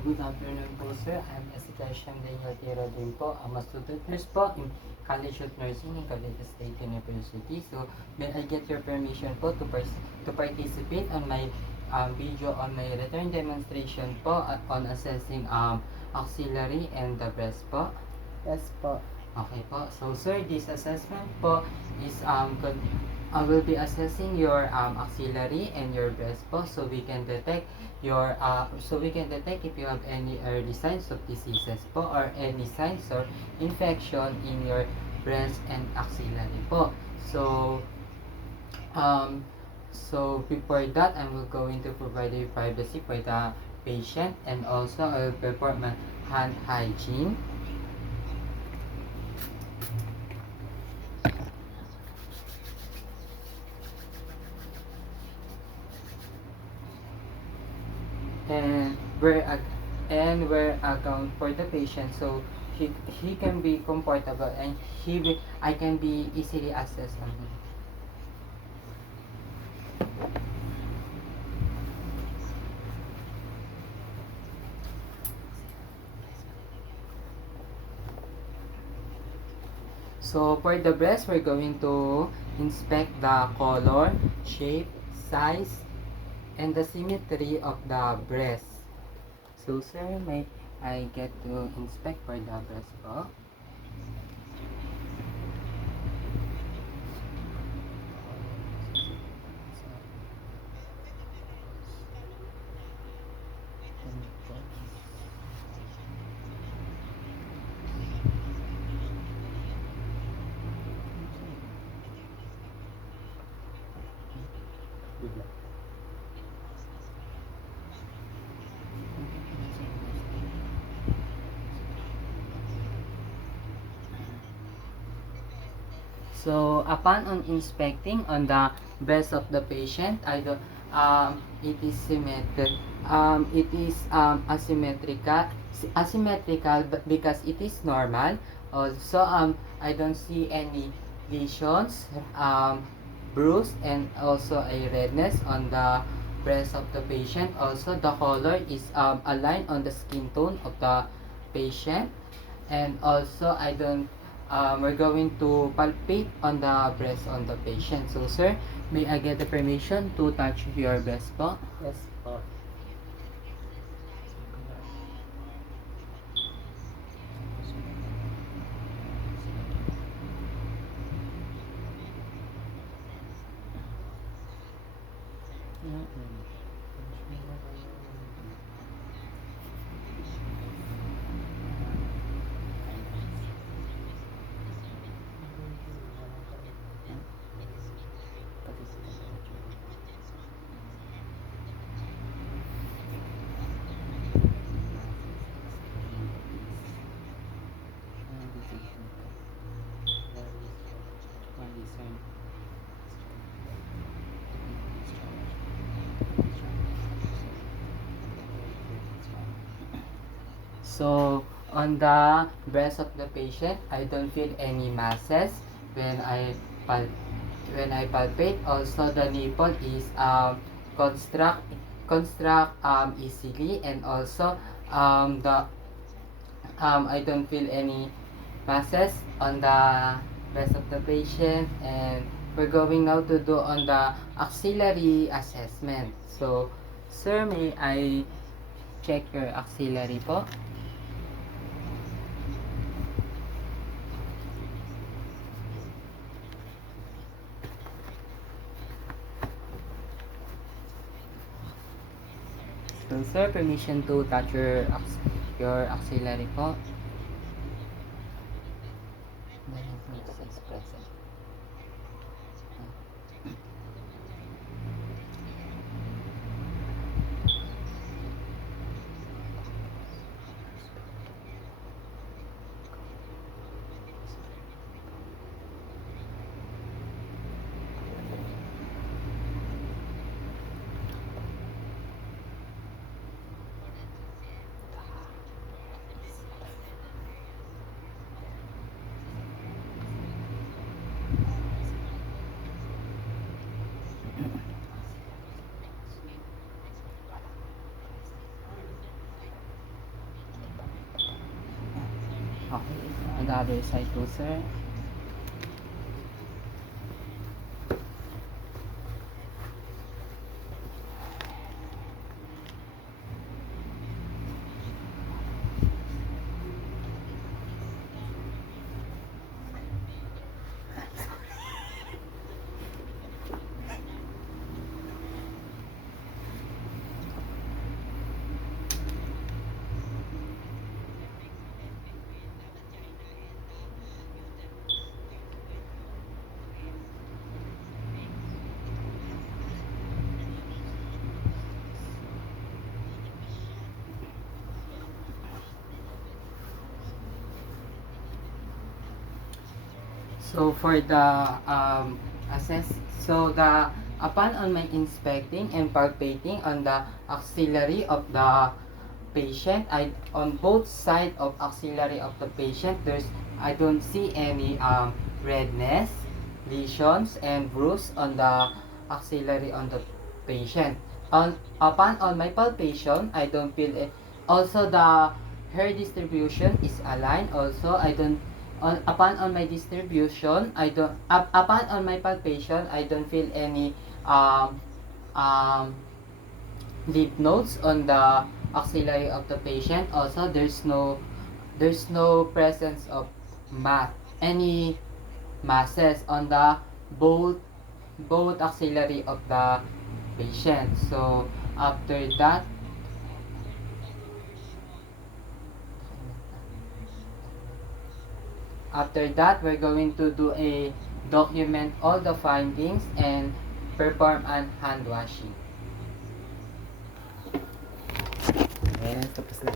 good afternoon po, sir. I'm Ezekiel Daniel Tiro din po. I'm a student nurse po in College of Nursing in Cavite State University. So, may I get your permission po to participate on my video on my return demonstration po on assessing axillary and the breast po? Yes po. Okay po. So, sir, this assessment po is I will be assessing your axillary and your breast po, so we can detect if you have any early signs of diseases po or any signs or infection in your breast and axillary po. So before that, I will going to provide you privacy for the patient, and also I will perform a hand hygiene. And where account for the patient, so he can be comfortable, and I can be easily assessed on him. So for the breast, we're going to inspect the color, shape, size, and the symmetry of the breast. So sir, may I get to inspect for the breast po? So upon on inspecting on the breast of the patient, it is asymmetrical, but because it is normal. Also, I don't see any lesions, bruise, and also a redness on the breast of the patient. Also, the color is aligned on the skin tone of the patient. And also, we're going to palpate on the breast on the patient. So, sir, may I get the permission to touch your breast po? Yes po. So, on the breast of the patient, I don't feel any masses when pal palpate. Also, the nipple is construct easily, and also the I don't feel any masses on the breast of the patient. And we're going now to do on the axillary assessment. So, sir, may I check your axillary po? So, sir, permission to touch your axillary po. the other side too, sir. So for the upon on my inspecting and palpating on the axillary of the patient, I on both side of axillary of the patient, I don't see any redness, lesions and bruise on the axillary on the patient. Upon on my palpation, I don't feel it. Also the hair distribution is aligned. Also I don't upon on my distribution, I don't upon on my palpation, I don't feel any um lymph nodes on the axillary of the patient. Also there's no presence of any masses on the both axillary of the patient. So after that we're going to do a document all the findings and perform an hand washing. Ayan, tapos na.